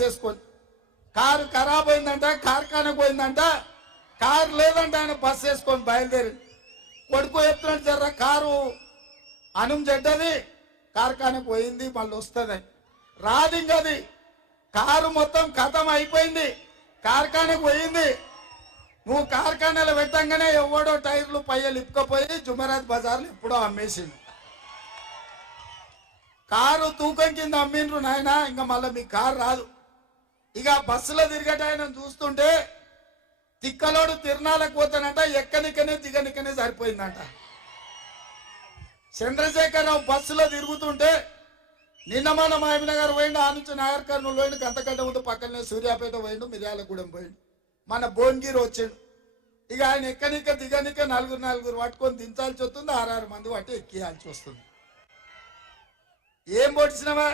చేసుకొని కారు ఖరాబ్ అయిందంట, కార్ఖానకు పోయిందంట, కారు లేదంట, ఆయన బస్సు వేసుకొని బయలుదేరి కొడుకు చెప్తున్నాడు, జర్ర కారు అనుం చెడ్డది, కార్ఖానకు పోయింది, మళ్ళీ వస్తుంది రాదు. ఇంకది కారు మొత్తం ఖతం అయిపోయింది, కార్ఖానకు పోయింది. నువ్వు కార్ఖానాలో పెట్టంగానే ఎవడో టైర్లు పయ్యలు ఇప్పుకపోయి జుమరాత్ బజార్లు ఎప్పుడో అమ్మేసిండు. కారు తూకం కింద అమ్మిండ్రు నాయన, ఇంకా మళ్ళీ మీ కారు రాదు. ఇక బస్సులో తిరిగట ఆయన చూస్తుంటే తిక్కలోడు తిరునాళ్ళకు పోతానంట, ఎక్కనికనే దిగనికనే సరిపోయిందంట. చంద్రశేఖరరావు బస్సులో తిరుగుతుంటే నిన్న మన మహబూబ్నగర్ పోయిండు, ఆ నుంచి నాగర్ కర్నూలు పోయిండు, గంతకంట ముందు పక్కనే సూర్యాపేట పోయిండు, మిర్యాలగూడెం పోయిండు, మన భువనగిరి వచ్చాడు. ఇక ఆయన ఎక్కనిక దిగనిక నలుగురు పట్టుకొని దించాల్సి వస్తుంది, 6 మంది పట్టి ఎక్కియాల్సి వస్తుంది. ఏం పొడిచినవా?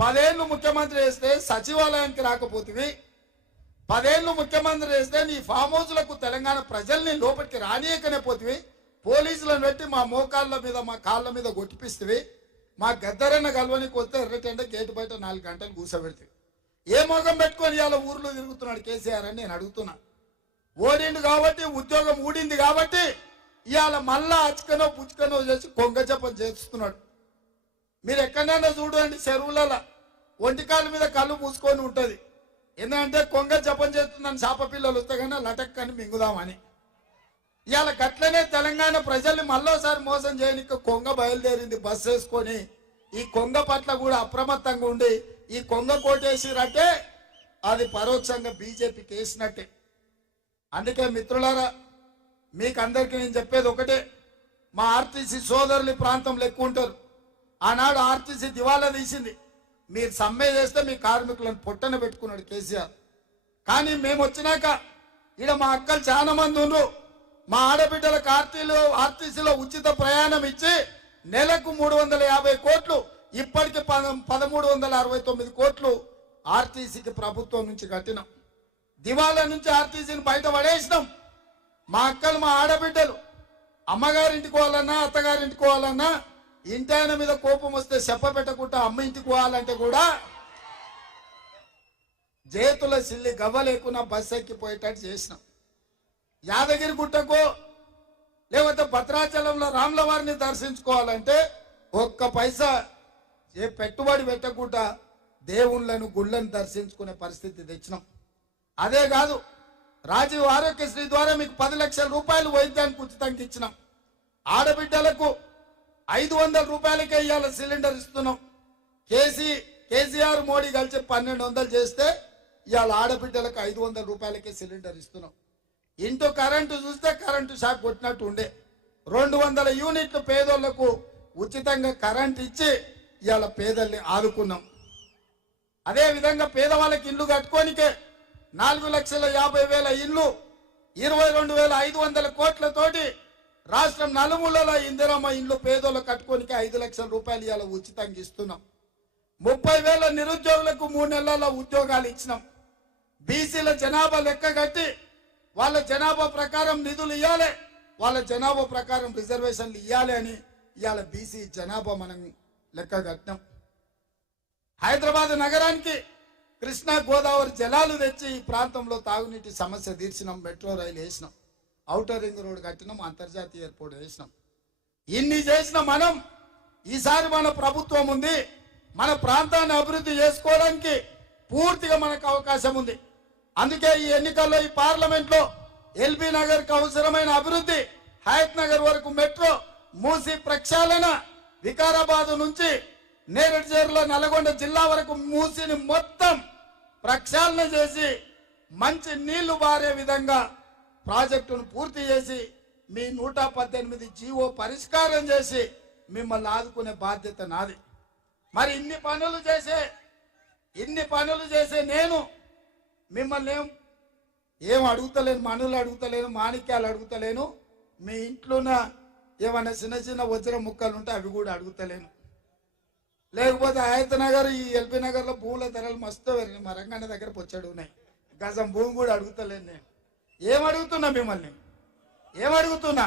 10 ఏళ్ళు ముఖ్యమంత్రి వేస్తే సచివాలయానికి రాకపోతుంది, 10 ఏళ్ళు ముఖ్యమంత్రి వేస్తే నీ ఫామ్ హౌస్లకు తెలంగాణ ప్రజల్ని లోపలికి రానియకనే పోతివి, పోలీసులను పెట్టి మా మోకాళ్ళ మీద మా కాళ్ళ మీద కొట్టిపిస్తుంది, మా గద్దరన్న గల్వనికి వస్తే ఎర్రటెండ గేటు బయట 4 గంటలు కూర్చోబెడితే ఏ మోగం పెట్టుకొని ఇవాళ ఊర్లో తిరుగుతున్నాడు కేసీఆర్ అని నేను అడుగుతున్నా. ఓడిండు కాబట్టి, ఉద్యోగం ఊడింది కాబట్టి ఇవాళ మళ్ళా అచ్చుకనో పుచ్చుకనో చేసి కొంగ జపం చేస్తున్నాడు. మీరు ఎక్కడైనా చూడండి, చెరువులలో ఒంటికాల మీద కళ్ళు మూసుకొని ఉంటుంది, ఎందుకంటే కొంగ జపం చేస్తుందని చేప పిల్లలు వస్తే కానీ లటక్కని మింగుదామని. ఇవాళ గట్లనే తెలంగాణ ప్రజల్ని మళ్ళోసారి మోసం చేయడానికి కొంగ బయలుదేరింది బస్సు వేసుకొని. ఈ కొంగ పట్ల కూడా అప్రమత్తంగా ఉండి ఈ కొంగ కోటేసిరంటే అది పరోక్షంగా బీజేపీకి వేసినట్టే. అందుకే మిత్రులారా, మీకు అందరికీ నేను చెప్పేది ఒకటే, మా ఆర్టీసీ సోదరులు ప్రాంతంలో ఎక్కువ ఉంటారు. ఆనాడు ఆర్టీసీ దివాలా తీసింది, మీరు సమ్మె చేస్తే మీ కార్మికులను పొట్టన పెట్టుకున్నాడు కేసీఆర్. కానీ మేము వచ్చినాక ఇక్కడ మా అక్కలు చాలా మంది ఉన్నారు, మా ఆడబిడ్డలకు ఆర్టీసీలో ఉచిత ప్రయాణం ఇచ్చి నెలకు 350 కోట్లు, ఇప్పటికి 1369 కోట్లు ఆర్టీసీకి ప్రభుత్వం నుంచి కట్టినాం. దివాలా నుంచి ఆర్టీసీని బయట పడేసినాం. మా అక్కలు మా ఆడబిడ్డలు అమ్మగారింటికి పోవాలన్నా అత్తగారింటికి పోవాలన్నా ఇంటి ఆయన మీద కోపం వస్తే చెప్ప పెట్టకుండా అమ్మ ఇంటికి పోవాలంటే కూడా చేతుల సిల్లి గవ్వ లేకుండా బస్సు ఎక్కిపోయేటట్టు చేసినాం. యాదగిరి గుట్టకు లేకపోతే భద్రాచలంలో రాముల వారిని దర్శించుకోవాలంటే ఒక్క పైసా పెట్టుబడి పెట్టకుండా దేవుళ్ళను గుళ్ళను దర్శించుకునే పరిస్థితి తెచ్చినాం. అదే కాదు, రాజీవ్ ఆరోగ్యశ్రీ ద్వారా మీకు 10 లక్షల రూపాయలు వైద్యానికి ఉచితంగా ఇచ్చినాం. ఆడబిడ్డలకు 500 రూపాయలకే ఇవాళ సిలిండర్ ఇస్తున్నాం. కేసీఆర్ మోడీ కలిసి 1200 చేస్తే ఇవాళ ఆడబిడ్డలకు 500 రూపాయలకే సిలిండర్ ఇస్తున్నాం. ఇంటూ కరెంటు చూస్తే కరెంటు షాక్ కొట్టినట్టు ఉండే 200 యూనిట్లు పేదోళ్లకు ఉచితంగా కరెంట్ ఇచ్చి ఇవాళ పేదల్ని ఆదుకున్నాం. అదేవిధంగా పేదవాళ్ళకి ఇల్లు కట్టుకోనికే 4,50,000 ఇల్లు, 22,500 కోట్లతోటి రాష్ట్రం నలుమూలల ఇందిరమ్మ ఇండ్లు పేదోళ్ళకు కట్టుకోనికే 5 లక్షల రూపాయలు ఇవాళ ఉచితంగా ఇస్తున్నాం. 30,000 నిరుద్యోగులకు 3 నెలల ఉద్యోగాలు ఇచ్చినాం. బీసీల జనాభా లెక్క కట్టి వాళ్ళ జనాభా ప్రకారం నిధులు ఇవ్వాలి, వాళ్ళ జనాభా ప్రకారం రిజర్వేషన్లు ఇవ్వాలి అని ఇవాళ బీసీ జనాభా మనం లెక్క కట్టినాం. హైదరాబాద్ నగరానికి కృష్ణా గోదావరి జలాలు తెచ్చి ఈ ప్రాంతంలో తాగునీటి సమస్య తీర్చినాం. మెట్రో రైలు వేసినాం, ఔటర్ రింగ్ రోడ్ కట్టినాం, అంతర్జాతీయ ఎయిర్పోర్ట్ వేసినాం. ఇన్ని చేసిన మనం ఈసారి మన ప్రభుత్వం ఉంది, మన ప్రాంతాన్ని అభివృద్ధి చేసుకోవడానికి పూర్తిగా మనకు అవకాశం ఉంది. అందుకే ఈ ఎన్నికల్లో ఈ పార్లమెంట్లో ఎల్బీ నగర్కి అవసరమైన అభివృద్ధి, హయత్ నగర్ వరకు మెట్రో, మూసి ప్రక్షాళన, వికారాబాద్ నుంచి నేరేడు చేరులో నల్గొండ జిల్లా వరకు మూసిని మొత్తం ప్రక్షాళన చేసి మంచి నీళ్లు బారే విధంగా ప్రాజెక్టును పూర్తి చేసి మీ 118 జీవో పరిష్కారం చేసి మిమ్మల్ని ఆదుకునే బాధ్యత నాది. మరి ఇన్ని పనులు చేసే నేను మిమ్మల్ని ఏం అడుగుతలేను, మనులు అడుగుతలేను, మాణిక్యాలు అడుగుతలేను, మీ ఇంట్లోన ఏమన్నా చిన్న వజ్ర ముక్కలు ఉంటే అవి కూడా అడుగుతలేను. లేకపోతే హయత్ నగర్ ఈ ఎల్బీ నగర్లో భూముల ధరలు మస్తు పెరిగినాయి, మా రంగన్న దగ్గర పొచ్చాడు ఉన్నాయి, గజం భూమి కూడా అడుగుతలేను. నేను ఏమడుగుతున్నా మిమ్మల్ని, ఏమడుగుతున్నా